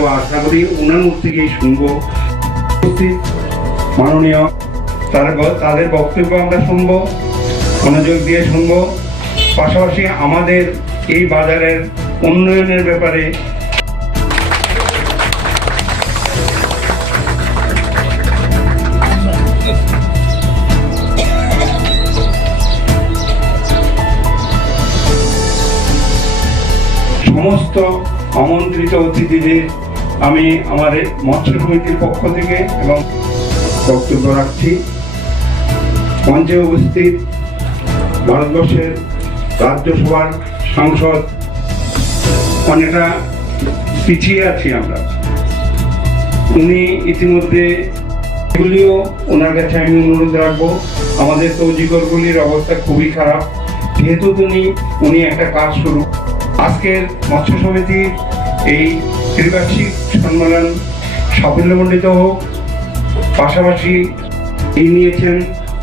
যাব আশা করি ওনার মুখ থেকেই শুনব মাননীয় তার তাদের বক্তব্য আমরা শুনব, মনোযোগ দিয়ে শুনব। পাশাপাশি আমাদের এই বাজারের উন্নয়নের ব্যাপারে সমস্ত আমন্ত্রিত অতিথিদের আমি আমার মৎস্য সমিতির পক্ষ থেকে এবং বক্তব্য রাখছি। মঞ্চে উপস্থিত ভারতবর্ষের রাজ্যসভার সাংসদ, অনেকটা পিছিয়ে আছি আমরা। উনি ইতিমধ্যে এগুলিও ওনার কাছে আমি অনুরোধ রাখব। আমাদের তৌজিকরগুলির অবস্থা খুবই খারাপ। যেহেতু উনি উনি একটা কাজ শুরু। আজকের মৎস্য সমিতির এই ত্রিবার্ষিক সম্মেলন সাফল্যমণ্ডিত হোক। পাশাপাশি এই নিয়েছেন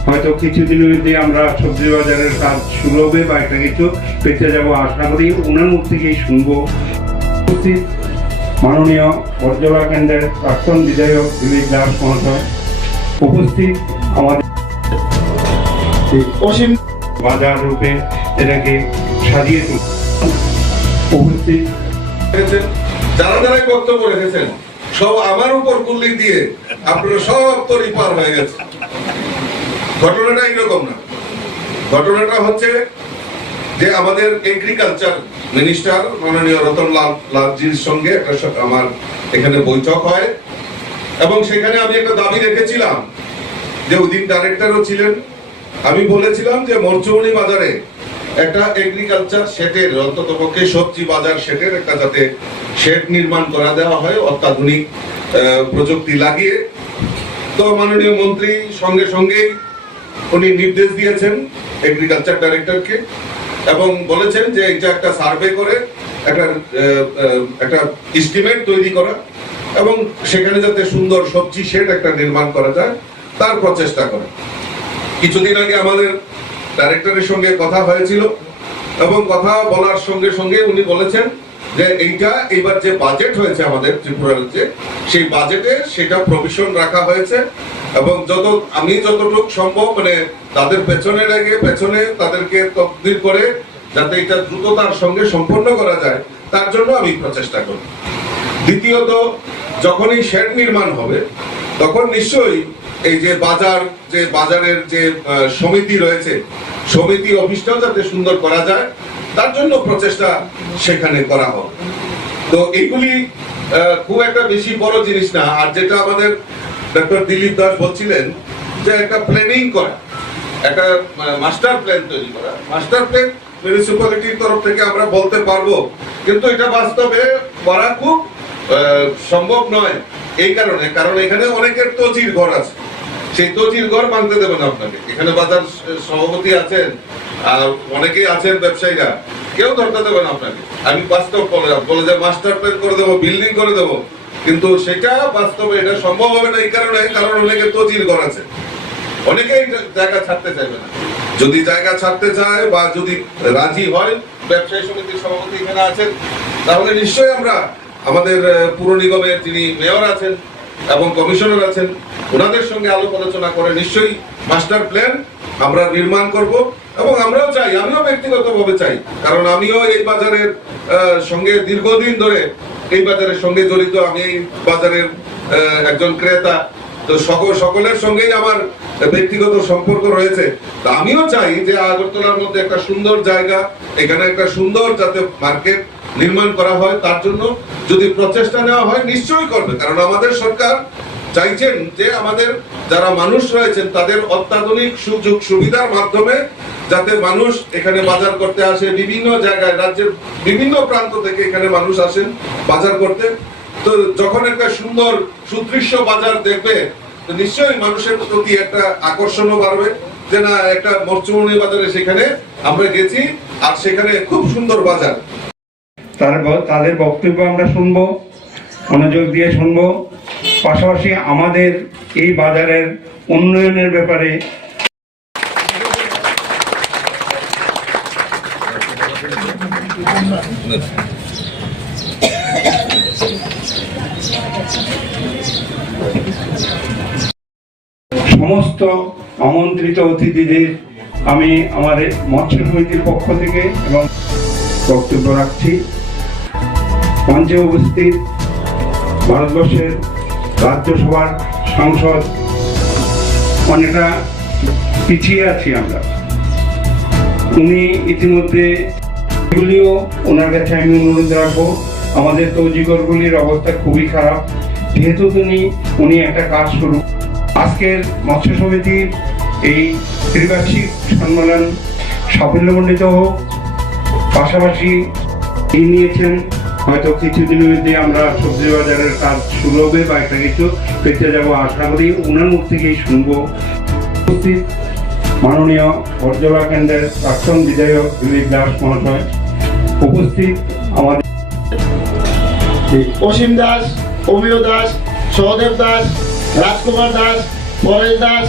হয়তো কিছুদিনের মধ্যে আমরা সবজি বাজারের কাজ শুরু হবে বা একটা কিছু পেতে যাব, আশা করি ওনার মুখ থেকেই শুনব। উপস্থিত মাননীয় বর্জলা কেন্দ্রের প্রাক্তন বিধায়ক দিলীপ দাস মহাশয়, উপস্থিত আমাদের অসীম বাজার রূপে এটাকে সাজিয়ে উপস্থিত যারা যারাই বক্তব্য রেখেছেন, সব আমার উপর গুল্লি দিয়ে আপনারা সব তরি পার হয়ে গেছে। ঘটনাটা এইরকম না। ঘটনাটা হচ্ছে যে আমাদের এগ্রিকালচার মিনিস্টার মাননীয় রতন লাল লালজির সঙ্গে একটা আমার এখানে বৈঠক হয়। এবং সেখানে আমি একটা দাবি রেখেছিলাম যে ওদিন ডাইরেক্টরও ছিলেন। আমি বলেছিলাম যে মরচৌনি বাজারে একটা এগ্রিকালচার শেডের অন্তত পক্ষে সবজি বাজার শেডের একটা যাতে শেড নির্মাণ করা দেওয়া হয়, অত্যাধুনিক প্রযুক্তি লাগিয়ে। তো মাননীয় মন্ত্রী সঙ্গে সঙ্গে উনি নির্দেশ দিয়েছেন এগ্রিকালচার ডাইরেক্টরকে এবং বলেছেন যে এটা একটা সার্ভে করে, একটা একটা এস্টিমেট তৈরি করা এবং সেখানে যাতে সুন্দর সবজি শেড একটা নির্মাণ করা যায়, তার প্রচেষ্টা করা। কিছুদিন আগে আমাদের ডাইরেক্টরের সঙ্গে কথা হয়েছিল এবং কথা বলার সঙ্গে সঙ্গে উনি বলেছেন যে এইটা এইবার যে বাজেট হয়েছে আমাদের ত্রিপুরা রাজ্যে, সেই বাজেটে সেটা প্রভিশন রাখা হয়েছে এবং যত, আমি যতটুকু সম্ভব মানে তাদের পেছনে লেগে পেছনে তাদেরকে তকদির করে যাতে এটা সঙ্গে সম্পন্ন করা যায়, তার জন্য আমি প্রচেষ্টা দ্বিতীয়ত, যখনই শেড নির্মাণ হবে, তখন নিশ্চয়ই এই যে বাজার, যে বাজারের যে সমিতি রয়েছে, সমিতি অফিসটাও যাতে সুন্দর করা যায় তার জন্য প্রচেষ্টা সেখানে করা হবে তো এইগুলি খুব একটা বেশি বড় জিনিস না। আর যেটা আমাদের ডক্টর দিলীপ দাস বলছিলেন যে একটা প্ল্যানিং করা, একটা মাস্টার প্ল্যান তৈরি করা। মাস্টার প্ল্যান মিউনিসিপ্যালিটির তরফ থেকে আমরা বলতে পারব, কিন্তু এটা বাস্তবে করা খুব সম্ভব নয়। এই কারণে, কারণ এখানে অনেকের তজির ঘর আছে। সেই তজির ঘর ভাঙতে দেবেন আপনাকে। এখানে বাজার সভাপতি আছেন, আর অনেকেই আছেন ব্যবসায়ীরা। কেউ ধরতে দেবেন আপনাকে। আমি বাস্তব বলে যে মাস্টার প্ল্যান করে দেবো বিল্ডিং করে দেবো। কিন্তু সেটা বাস্তবে এটা সম্ভব হবে না এই কারণে, কারণ অনেকে তজির ঘর আছে। অনেকেই জায়গা ছাড়তে চাইবে না। যদি জায়গা ছাড়তে চায় বা যদি রাজি হয়, ব্যবসায়ী সমিতির সভাপতি এখানে আছেন, তাহলে নিশ্চয়ই আমরা আমাদের পুর নিগমের যিনি মেয়র আছেন এবং কমিশনার আছেন ওনাদের সঙ্গে আলোপ আলোচনা করে নিশ্চয়ই মাস্টার প্ল্যান আমরা নির্মাণ করব এবং আমরাও চাই, আমিও ব্যক্তিগতভাবে চাই। কারণ আমিও এই বাজারের সঙ্গে দীর্ঘদিন ধরে এই বাজারের সঙ্গে জড়িত, আমি এই বাজারের একজন ক্রেতা। তো সকল সকলের সঙ্গেই আমার ব্যক্তিগত সম্পর্ক রয়েছে। তা আমিও চাই যে আগরতলার মধ্যে একটা সুন্দর জায়গা, এখানে একটা সুন্দর যাতে মার্কেট নির্মাণ করা হয়, তার জন্য যদি প্রচেষ্টা নেওয়া হয়, নিশ্চয়ই করবে। কারণ আমাদের সরকার চাইছেন যে আমাদের যারা মানুষ রয়েছেন, তাদের অত্যাধুনিক সুযোগ সুবিধার মাধ্যমে যাতে মানুষ এখানে বাজার করতে আসে, বিভিন্ন জায়গায়, রাজ্যের বিভিন্ন প্রান্ত থেকে এখানে মানুষ আসেন বাজার করতে। তো যখন একটা সুন্দর, সুদৃশ্য বাজার দেখবে নিশ্চয়ই মানুষের প্রতি একটা আকর্ষণও বাড়বে যে না, একটা মরচুমনি বাজারে সেখানে আমরা গেছি আর সেখানে খুব সুন্দর বাজার। তার তাদের বক্তব্য আমরা শুনব, মনোযোগ দিয়ে শুনব। পাশাপাশি আমাদের এই বাজারের উন্নয়নের ব্যাপারে সমস্ত আমন্ত্রিত অতিথিদের আমি আমার মৎস্য সমিতির পক্ষ থেকে এবং বক্তব্য রাখছি। মঞ্চে উপস্থিত ভারতবর্ষের রাজ্যসভার সাংসদ, অনেকটা পিছিয়ে আছি আমরা। উনি ইতিমধ্যে এগুলিও ওনার কাছে আমি অনুরোধ রাখব, আমাদের তৌজিগরগুলির অবস্থা খুবই খারাপ। যেহেতু তিনি, উনি একটা কাজ শুরু। আজকের মৎস্য সমিতির এই ত্রিবার্ষিক সম্মেলন সাফল্যমণ্ডিত হোক, পাশাপাশি নিয়েছেন হয়তো কিছুদিনের মধ্যে আমরা সবজি বাজারের কাজ শুরু হবে বা একটা কিছু পেতে যাব, আশা করি ওনার মুখ থেকেই শুনব। উপস্থিত মাননীয় বর্জলা কেন্দ্রের প্রাক্তন বিধায়ক দিলীপ দাস মহাশয়, উপস্থিত আমাদের অসীম দাস অমিয় দাস, সহদেব দাস, রাজকুমার দাস, পরেশ দাস,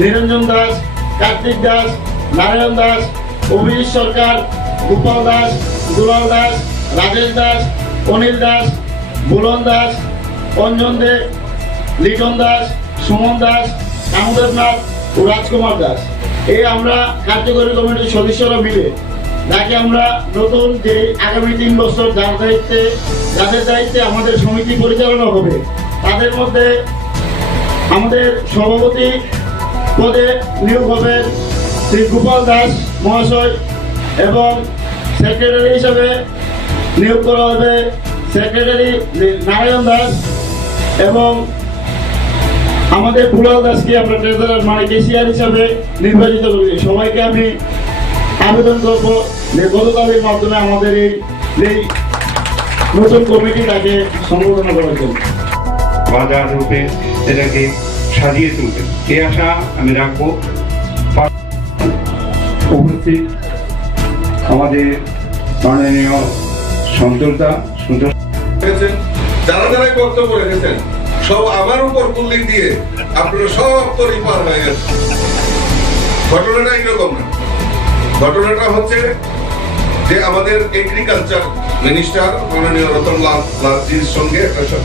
নিরঞ্জন দাস, কার্তিক দাস, নারায়ণ দাস, অভিজিৎ সরকার, গোপাল দাস, দুলাল দাস রাজেশ দাস, অনিল দাস, বুলন দাস, অঞ্জন দে, লিটন দাস, সুমন দাস কামদেব নাথ ও রাজকুমার দাস। এই আমরা কার্যকরী কমিটির সদস্যরা মিলে যাকে আমরা নতুন যে আগামী তিন বছর যার দায়িত্বে, যাদের দায়িত্বে আমাদের সমিতি পরিচালনা হবে, তাদের মধ্যে আমাদের সভাপতি পদে নিয়োগ হবেন শ্রী গোপাল দাস মহাশয় এবং সেক্রেটারি হিসাবে নিয়োগ করা হবে সেক্রেটারি নারায়ণ দাস এবং আমাদের দুলাল দাসকে আমরা ট্রেজারার মানে কেসিআর হিসাবে নির্বাচিত করি। সবাইকে আমি আবেদন করব যে গতকালের মাধ্যমে আমাদের এই এই নতুন কমিটিটাকে সম্বোধনা করার জন্য। বাজার রূপে এটাকে সাজিয়ে তুলবে। এই আশা আমি রাখব। উপস্থিত আমাদের মাননীয় সন্তোষদা যারা বক্তব্য রেখেছেন, সব আমার উপর কুল্লি দিয়ে আপনারা সব হয়ে গেছে ঘটনাটা না। ঘটনাটা হচ্ছে যে আমাদের এগ্রিকালচার মিনিস্টার মাননীয় রতনলাল লালজির সঙ্গে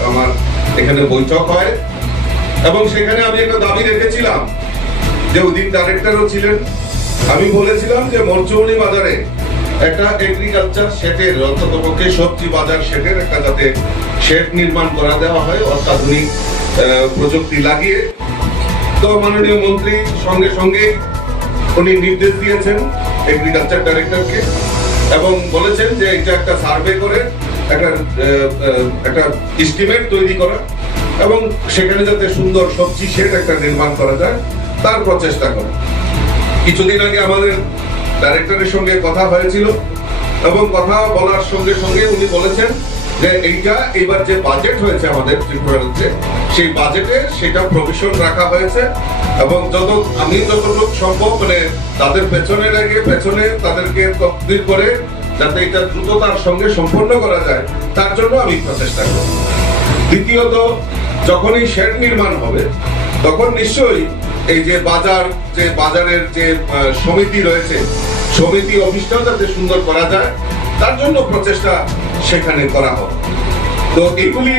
আমার এখানে বৈঠক হয়। এবং সেখানে আমি একটা দাবি রেখেছিলাম যে ওদিন ডাইরেক্টরও ছিলেন। আমি বলেছিলাম যে মরচৌনি বাজারে একটা এগ্রিকালচার শেডের অন্ততপক্ষে সবজি বাজার শেডের একটা যাতে শেড নির্মাণ করা দেওয়া হয় অত্যাধুনিক প্রযুক্তি লাগিয়ে। তো মাননীয় মন্ত্রী, সঙ্গে সঙ্গে উনি নির্দেশ দিয়েছেন এগ্রিকালচার ডাইরেক্টরকে এবং বলেছেন যে এটা একটা সার্ভে করে, একটা একটা এস্টিমেট তৈরি করা এবং সেখানে যাতে সুন্দর সবজি শেড একটা নির্মাণ করা যায়, তার প্রচেষ্টা করা। কিছুদিন আগে আমাদের ডাইরেক্টরের সঙ্গে কথা হয়েছিল এবং কথা বলার সঙ্গে সঙ্গে উনি বলেছেন যে এইটা এবার যে বাজেট হয়েছে আমাদের ত্রিপুরাতে, সেই বাজেটে সেটা প্রভিশন রাখা হয়েছে এবং যত, আমি যতটুকু সম্ভব মানে তাদের পেছনে রেখে পেছনে তাদেরকে তকদির করে যাতে এটা দ্রুততার সঙ্গে সম্পন্ন করা যায়, তার জন্য আমি প্রচেষ্টা করব। দ্বিতীয়ত, যখনই শেড নির্মাণ হবে, তখন নিশ্চয়ই এই যে বাজার, যে বাজারের যে সমিতি রয়েছে, সমিতি অফিসটাও যাতে সুন্দর করা যায়, তার জন্য প্রচেষ্টা সেখানে করা হবে তো এগুলি